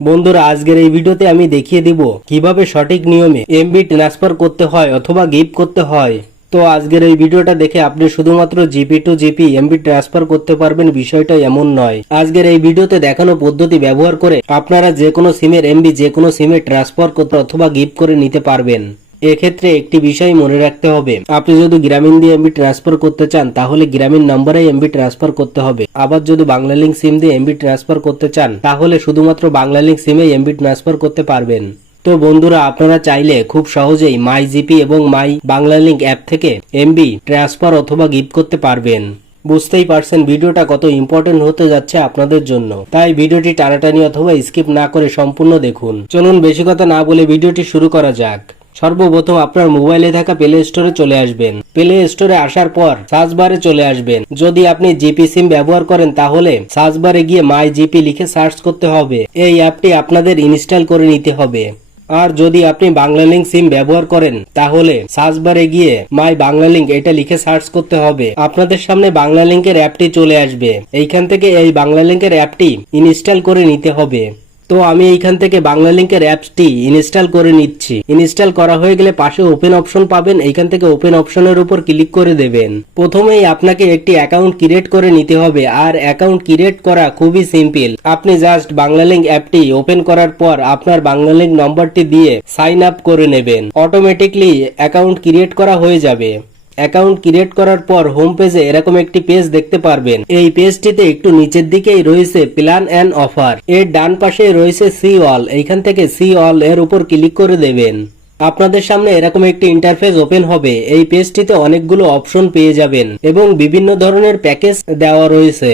বন্ধুরা, আজকের এই ভিডিওতে আমি দেখিয়ে দিব কিভাবে সঠিক নিয়মে এমবি ট্রান্সফার করতে হয় অথবা গিফট করতে হয়। তো আজকের এই ভিডিওটা দেখে আপনি শুধুমাত্র GP to GP MB transfer করতে পারবেন, বিষয়টা এমন নয়। আজকের এই ভিডিওতে দেখানো পদ্ধতি ব্যবহার করে আপনারা যে কোনো সিমের এমবি যে কোনো সিমে ট্রান্সফার করতে অথবা গিফট করে নিতে পারবেন। এক্ষেত্রে একটি বিষয় মনে রাখতে হবে, আপনি যদি গ্রামীণ দিয়ে এমবি ট্রান্সফার করতে চান তাহলে গ্রামীণ নাম্বারে এমবি ট্রান্সফার করতে হবে। আবার যদি বাংলালিংক সিম দিয়ে এমবি ট্রান্সফার করতে চান তাহলে শুধুমাত্র বাংলালিংক সিমে এমবি ট্রান্সফার করতে পারবেন। তো বন্ধুরা, আপনারা চাইলে খুব সহজেই মাই জিপি এবং মাই বাংলালিংক অ্যাপ থেকে এমবি ট্রান্সফার অথবা গিফট করতে পারবেন। বুঝতেই পারছেন ভিডিওটা কত ইম্পর্টেন্ট হতে যাচ্ছে আপনাদের জন্য, তাই ভিডিওটি টানাটানি অথবা স্কিপ না করে সম্পূর্ণ দেখুন। চলুন বেশি কথা না বলে ভিডিওটি শুরু করা যাক। সর্বপ্রথম আপনার মোবাইলে থাকা প্লে স্টোরে চলে আসবেন। প্লে স্টোরে আসার পর সার্চ বারে চলে আসবেন। যদি আপনি জিপি সিম ব্যবহার করেন তাহলে সার্চ বারে গিয়ে মাই জিপি লিখে সার্চ করতে হবে। এই অ্যাপটি আপনাদের ইনস্টল করে নিতে হবে। আর যদি আপনি বাংলালিংক সিম ব্যবহার করেন তাহলে সার্চ বারে গিয়ে মাই বাংলালিংক এটা লিখে সার্চ করতে হবে। আপনাদের সামনে বাংলালিংকের অ্যাপটি চলে আসবে। এইখান থেকে এই বাংলালিংকের অ্যাপটি ইনস্টল করে নিতে হবে। তো আমি এইখান থেকে বাংলালিংকের অ্যাপসটি ইনস্টল করে নিচ্ছি। ইনস্টল করা হয়ে গেলে পাশে ওপেন অপশন পাবেন, এইখান থেকে ওপেন অপশনের উপর ক্লিক করে দেবেন। প্রথমেই আপনাকে একটি অ্যাকাউন্ট ক্রিয়েট করে নিতে হবে, আর অ্যাকাউন্ট ক্রিয়েট করা খুবই সিম্পল। আপনি জাস্ট বাংলালিংক অ্যাপটি ওপেন করার পর আপনার বাংলালিংক নম্বরটি দিয়ে সাইন আপ করে নেবেন। অটোমেটিকলি অ্যাকাউন্ট ক্রিয়েট করা হয়ে যাবে। অ্যাকাউন্ট ক্রিয়েট করার পর হোম পেজে এরকম একটি পেজ দেখতে পারবেন। এই পেজটিতে একটু নিচের দিকেই রয়েছে প্ল্যান এন্ড অফার, এর ডান পাশে রয়েছে সি অল। এইখান থেকে সি অল এর উপর ক্লিক করে দেবেন। আপনাদের সামনে এরকম একটি ইন্টারফেস ওপেন হবে। এই পেজটিতে অনেকগুলো অপশন পেয়ে যাবেন এবং বিভিন্ন ধরনের প্যাকেজ দেওয়া রয়েছে।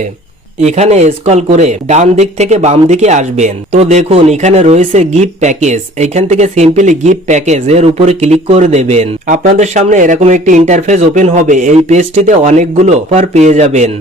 এখানে স্ক্রল করে ডান দিক থেকে বাম দিকে আসবেন। তো দেখুন এখানে রয়েছে গিফট প্যাকেজ। এখান থেকে সিম্পলি গিফট প্যাকেজ এর উপরে ক্লিক করে দেবেন। আপনাদের সামনে এরকম একটি ইন্টারফেস ওপেন হবে। এই পেজটিতে অনেকগুলো অফার পেয়ে যাবেন।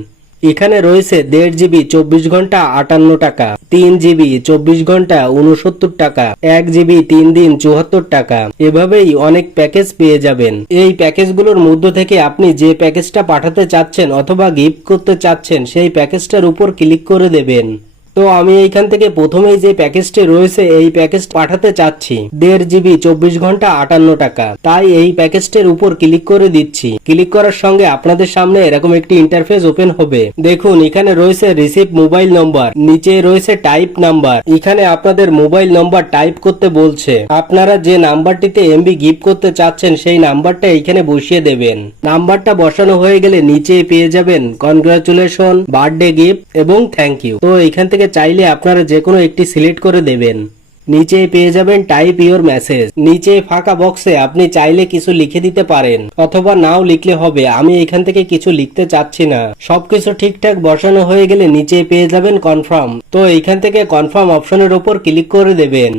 এখানে রয়েছে 1.5 জিবি 24 ঘন্টা 58 টাকা, 3 জিবি 24 ঘন্টা 69 টাকা, 1 জিবি 3 দিন 74 টাকা। এভাবেই অনেক প্যাকেজ পেয়ে যাবেন। এই প্যাকেজগুলোর মধ্য থেকে আপনি যে প্যাকেজটা পাঠাতে চাচ্ছেন অথবা গিফট করতে চাচ্ছেন সেই প্যাকেজটার উপর ক্লিক করে দেবেন। তো আমি এইখান থেকে প্রথমেই যে প্যাকেজটি রয়েছে এই প্যাকেজ পাঠাতে চাচ্ছি 1.5 জিবি 24 ঘন্টা 58 টাকা, তাই এই প্যাকেজটির উপর ক্লিক করে দিচ্ছি। ক্লিক করার সঙ্গে আপনাদের সামনে এরকম একটি ইন্টারফেস ওপেন হবে। দেখুন এখানে রয়েছে রিসিভ মোবাইল নম্বর, নিচে রয়েছে টাইপ নাম্বার। এখানে আপনাদের মোবাইল নম্বর টাইপ করতে বলছে। আপনারা যে নাম্বারটিতে এমবি গিফট করতে চাচ্ছেন সেই নাম্বারটা এখানে বসিয়ে দেবেন। নাম্বারটা বসানো হয়ে গেলে নিচে পেয়ে যাবেন কনগ্রাচুলেশন, বার্থডে গিফট এবং থ্যাংক ইউ। তো এখান থেকে চাইলে আপনারা যে কোনো একটি সিলেক্ট করে দেবেন। নিচে পেয়ে যাবেন টাইপ ইওর মেসেজ। নিচে ফাঁকা বক্সে আপনি চাইলে কিছু লিখে দিতে পারেন অথবা নাও লিখলে হবে। আমি এখান থেকে কিছু লিখতে চাচ্ছি না। সবকিছু ঠিকঠাক বসানো হয়ে গেলে নিচে পেয়ে যাবেন কনফার্ম। তো এইখান থেকে কনফার্ম অপশনের উপর ক্লিক করে দেবেন।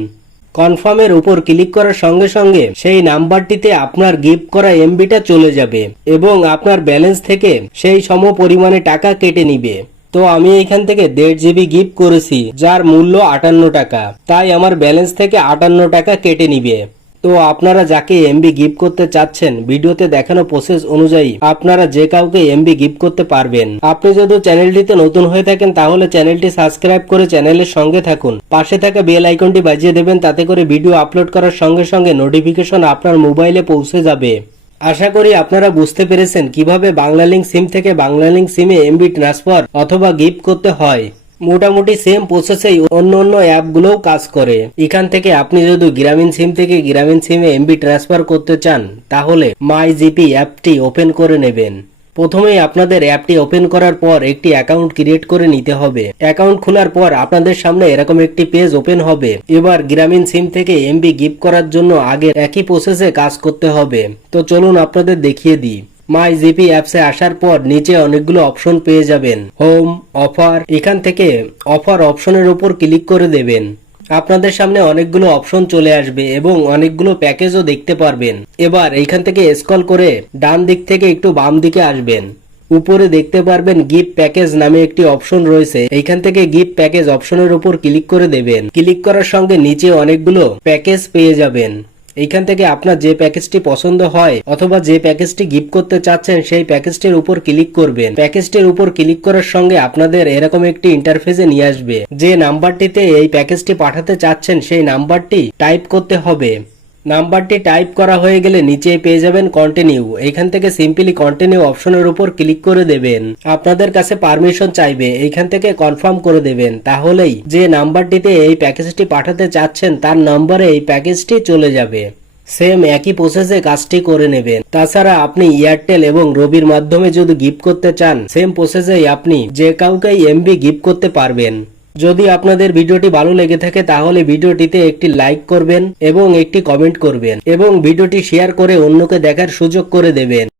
কনফার্মের উপর ক্লিক করার সঙ্গে সঙ্গে সেই নাম্বারটিতে আপনার গিফট করা এমবিটা চলে যাবে এবং আপনার ব্যালেন্স থেকে সেই সম পরিমাণে টাকা কেটে নিবে। তো আমি এখান থেকে 1.5 জিবি গিফট করেছি যার মূল্য 58 টাকা, তাই আমার ব্যালেন্স থেকে 58 টাকা কেটে নিবে। তো আপনারা যাকে এমবি গিফট করতে চাচ্ছেন ভিডিওতে দেখানো প্রসেস অনুযায়ী আপনারা যে কাউকে এমবি গিফট করতে পারবেন। আপনি যদি চ্যানেলটিতে নতুন হয়ে থাকেন তাহলে চ্যানেলটি সাবস্ক্রাইব করে চ্যানেলের সঙ্গে থাকুন। পাশে থাকা বেল আইকনটি বাজিয়ে দেবেন, তাতে করে ভিডিও আপলোড করার সঙ্গে সঙ্গে নোটিফিকেশন আপনার মোবাইলে পৌঁছে যাবে। আশা করি আপনারা বুঝতে পেরেছেন কিভাবে বাংলালিংক সিম থেকে বাংলালিংক সিমে এমবি ট্রান্সফার অথবা গিফট করতে হয়। মোটামুটি সেম প্রসেসেই অন্য অ্যাপগুলোও কাজ করে। এখান থেকে আপনি যদি গ্রামীণ সিম থেকে গ্রামীণ সিমে এমবি ট্রান্সফার করতে চান তাহলে মাই জিপি অ্যাপটি ওপেন করে নেবেন। প্রথমেই আপনাদের অ্যাপটি ওপেন করার পর একটি অ্যাকাউন্ট ক্রিয়েট করে নিতে হবে। অ্যাকাউন্ট খোলার পর আপনাদের সামনে এরকম একটি পেজ ওপেন হবে। এবার গ্রামীণ সিম থেকে এমবি গিফট করার জন্য আগে একই প্রসেসে কাজ করতে হবে। তো চলুন আপনাদের দেখিয়ে দিই। মাই জিপি অ্যাপসে আসার পর নিচে অনেকগুলো অপশন পেয়ে যাবেন। হোম, অফার, এখান থেকে অফার অপশনের উপর ক্লিক করে দেবেন। আপনাদের সামনে অনেকগুলো অপশন চলে আসবে এবং অনেকগুলো প্যাকেজও দেখতে পারবেন। এবার এইখান থেকে স্ক্রল করে ডান দিক থেকে একটু বাম দিকে আসবেন। উপরে দেখতে পারবেন গিফট প্যাকেজ নামে একটি অপশন রয়েছে। এইখান থেকে গিফট প্যাকেজ অপশনের উপর ক্লিক করে দেবেন। ক্লিক করার সঙ্গে নিচে অনেকগুলো প্যাকেজ পেয়ে যাবেন। এইখান থেকে আপনার যে প্যাকেজটি পছন্দ হয় অথবা যে প্যাকেজটি গিফট করতে চাচ্ছেন সেই প্যাকেজটির উপর ক্লিক করবেন। প্যাকেজটির উপর ক্লিক করার সঙ্গে আপনাদের এরকম একটি ইন্টারফেসে নিয়ে আসবে। যে নাম্বারটিতে এই প্যাকেজটি পাঠাতে চাচ্ছেন সেই নাম্বারটি টাইপ করতে হবে। নাম্বারটি টাইপ করা হয়ে গেলে নিচে পেয়ে যাবেন কন্টিনিউ। এইখান থেকে সিম্পলি কন্টিনিউ অপশনের উপর ক্লিক করে দেবেন। আপনাদের কাছে পারমিশন চাইবে, এইখান থেকে কনফার্ম করে দেবেন। তাহলেই যে নাম্বারটিতে এই প্যাকেজটি পাঠাতে চাচ্ছেন তার নম্বরে এই প্যাকেজটি চলে যাবে। সেম একই প্রসেসে কাজটি করে নেবেন। তাছাড়া আপনি এয়ারটেল এবং রবির মাধ্যমে যদি গিফট করতে চান সেম প্রসেসেই আপনি যে কাউকেই এমবি গিফট করতে পারবেন। যদি আপনাদের ভিডিওটি ভালো লেগে থাকে তাহলে ভিডিওটিতে একটি লাইক করবেন এবং একটি কমেন্ট করবেন এবং ভিডিওটি শেয়ার করে অন্যকে দেখার সুযোগ করে দেবেন।